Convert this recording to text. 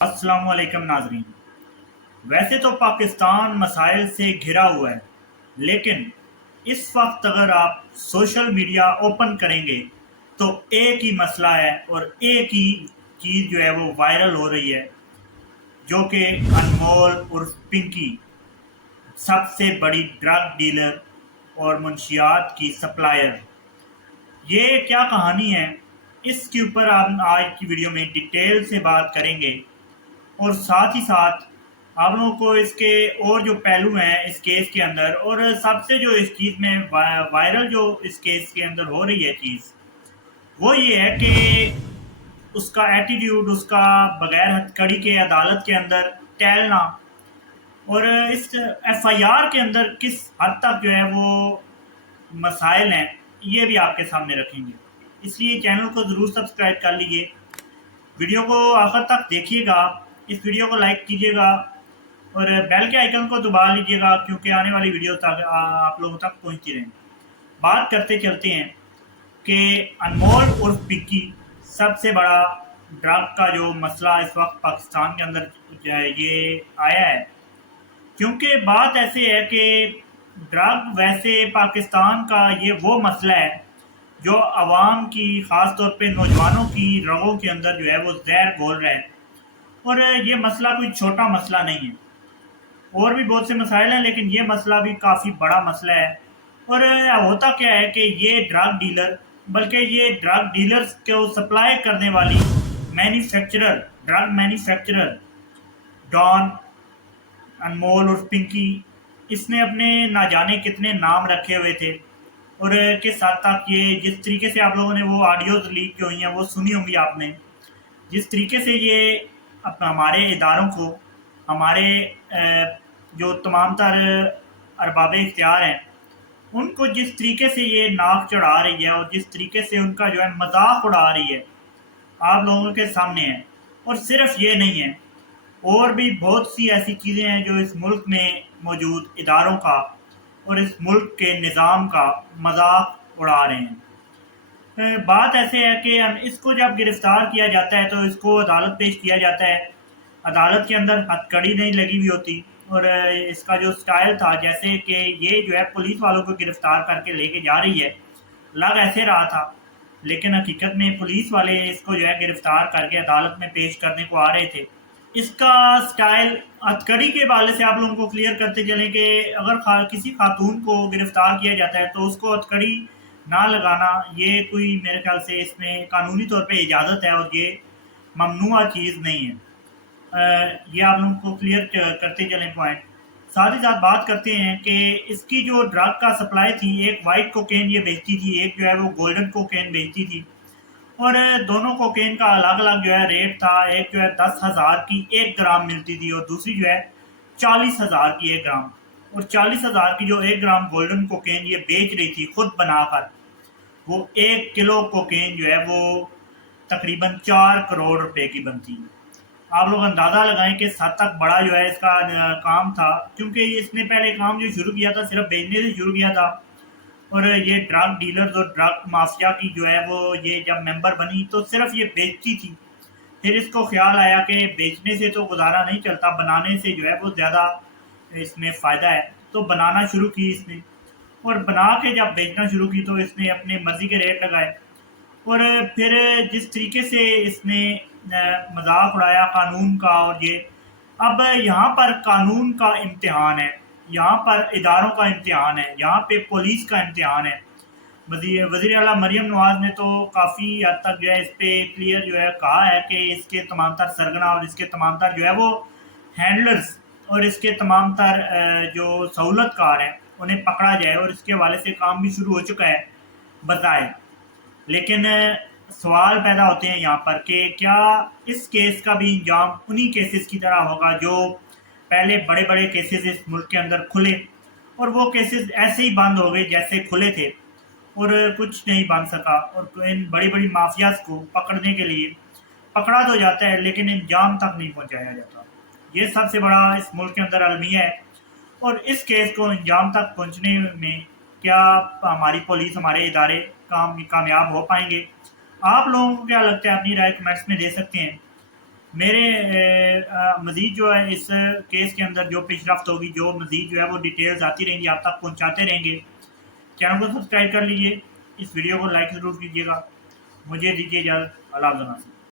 अस्सलाम वालेकुम नाजरीन। वैसे तो पाकिस्तान मसाइल से घिरा हुआ है, लेकिन इस वक्त अगर आप सोशल मीडिया ओपन करेंगे तो एक ही मसला है और एक ही चीज़ जो है वो वायरल हो रही है, जो कि अनमोल उर्फ पिंकी सबसे बड़ी ड्रग डीलर और मुंशियात की सप्लायर। ये क्या कहानी है, इसके ऊपर हम आज की वीडियो में डिटेल से बात करेंगे और साथ ही साथ आप लोगों को इसके और जो पहलू हैं इस केस के अंदर, और सबसे जो इस चीज़ में वायरल जो इस केस के अंदर हो रही है चीज़, वो ये है कि उसका एटीट्यूड, उसका बगैर हथकड़ी के अदालत के अंदर टहलना, और इस एफआईआर के अंदर किस हद तक जो है वो मसाइल हैं, ये भी आपके सामने रखेंगे। इसलिए चैनल को ज़रूर सब्सक्राइब कर लीजिए, वीडियो को आखिर तक देखिएगा, इस वीडियो को लाइक कीजिएगा और बेल के आइकन को दबा लीजिएगा, क्योंकि आने वाली वीडियो तक आप लोगों तक पहुंचती रहें। बात करते चलते हैं कि अनमोल उर्फ पिक्की सबसे बड़ा ड्रग का जो मसला इस वक्त पाकिस्तान के अंदर ये आया है, क्योंकि बात ऐसे है कि ड्रग वैसे पाकिस्तान का ये वो मसला है जो आवाम की, ख़ास तौर पे नौजवानों की रगों के अंदर जो है वो जहर घोल रहा है। और ये मसला कोई छोटा मसला नहीं है, और भी बहुत से मसाइल हैं, लेकिन ये मसला भी काफ़ी बड़ा मसला है। और होता क्या है कि ये ड्रग डीलर, बल्कि ये ड्रग डीलर्स को सप्लाई करने वाली मैन्युफैक्चरर, ड्रग मैन्युफैक्चरर डॉन, अनमोल और पिंकी, इसने अपने ना जाने कितने नाम रखे हुए थे। और के साथ साथ ये जिस तरीके से आप लोगों ने वो ऑडियोज लीक जो हुई हैं वो सुनी होंगी आपने, जिस तरीके से ये हमारे इदारों को, हमारे जो तमाम तर अरबाब इख्तियार हैं, उनको जिस तरीके से ये नाक चढ़ा रही है और जिस तरीके से उनका जो है मजाक उड़ा रही है, आप लोगों के सामने है। और सिर्फ ये नहीं है, और भी बहुत सी ऐसी चीज़ें हैं जो इस मुल्क में मौजूद इदारों का और इस मुल्क के निज़ाम का मजाक उड़ा रहे हैं। बात ऐसे है कि इसको जब गिरफ्तार किया जाता है तो इसको अदालत पेश किया जाता है। अदालत के अंदर हथकड़ी नहीं लगी हुई होती, और इसका जो स्टाइल था, जैसे कि ये जो है पुलिस वालों को गिरफ्तार करके लेके जा रही है, लग ऐसे रहा था, लेकिन हकीकत में पुलिस वाले इसको जो है गिरफ्तार करके अदालत में पेश करने को आ रहे थे। इसका स्टाइल हथकड़ी के हवाले से आप लोगों को क्लियर करते चलें कि अगर किसी खातून को गिरफ्तार किया जाता है तो उसको हथकड़ी ना लगाना, ये कोई मेरे ख्याल से इसमें कानूनी तौर पे इजाज़त है और ये ममनुआ चीज़ नहीं है। ये आप लोगों को क्लियर करते चलें पॉइंट। साथ ही साथ बात करते हैं कि इसकी जो ड्रग का सप्लाई थी, एक वाइट कोकेन ये बेचती थी, एक जो है वो गोल्डन कोकेन बेचती थी, और दोनों कोकेन का अलग अलग जो है रेट था। एक जो है 10,000 की 1 ग्राम मिलती थी और दूसरी जो है 40,000 की 1 ग्राम। और 40,000 की जो 1 ग्राम गोल्डन कोकेन ये बेच रही थी खुद बनाकर, वो 1 किलो कोकेन जो है वो तकरीबन 4 करोड़ रुपए की बनती है। आप लोग अंदाज़ा लगाएं कि हद तक बड़ा जो है इसका काम था, क्योंकि इसने पहले काम जो शुरू किया था सिर्फ बेचने से शुरू किया था। और ये ड्रग डीलर्स और ड्रग माफिया की जो है वो ये जब मेंबर बनी तो सिर्फ ये बेचती थी। फिर इसको ख्याल आया कि बेचने से तो गुजारा नहीं चलता, बनाने से जो है वो ज़्यादा इसमें फ़ायदा है, तो बनाना शुरू की इसने। और बना के जब बेचना शुरू की तो इसने अपने मर्ज़ी के रेट लगाए। और फिर जिस तरीके से इसने मजाक उड़ाया कानून का, और ये अब यहाँ पर कानून का इम्तिहान है, यहाँ पर इदारों का इम्तिहान है, यहाँ पे पुलिस का इम्तिहान है। वज़ीर आला मरियम नवाज ने तो काफ़ी हद तक जो है इस पे क्लियर जो है कहा है कि इसके तमाम तर सरगना और इसके तमाम तर जो है वो हैंडलर्स और इसके तमाम तर जो सहूलतकार हैं उन्हें पकड़ा जाए, और इसके हवाले से काम भी शुरू हो चुका है बताए। लेकिन सवाल पैदा होते हैं यहाँ पर कि क्या इस केस का भी अंजाम उन्हीं केसेस की तरह होगा जो पहले बड़े बड़े केसेस इस मुल्क के अंदर खुले, और वो केसेस ऐसे ही बंद हो गए जैसे खुले थे, और कुछ नहीं बन सका। और इन बड़ी बड़ी माफियाज को पकड़ने के लिए पकड़ा तो जाता है, लेकिन अंजाम तक नहीं पहुँचाया जाता। ये सबसे बड़ा इस मुल्क के अंदर अलमिया है। और इस केस को अंजाम तक पहुँचने में क्या हमारी पुलिस, हमारे इदारे कामयाब हो पाएंगे? आप लोगों को क्या लगता है? अपनी राय कमेंट्स में दे सकते हैं। میرے مزید جو ہے اس کیس کے اندر جو پیش رفت ہوگی، جو مزید جو ہے وہ ڈیٹیلز آتی رہیں گی، آپ تک پہنچاتے رہیں گے۔ چینل کو سبسکرائب کر لیجیے، اس ویڈیو کو لائک ضرور کیجیے گا۔ مجھے دیجیے اجازت، اللہ حافظ۔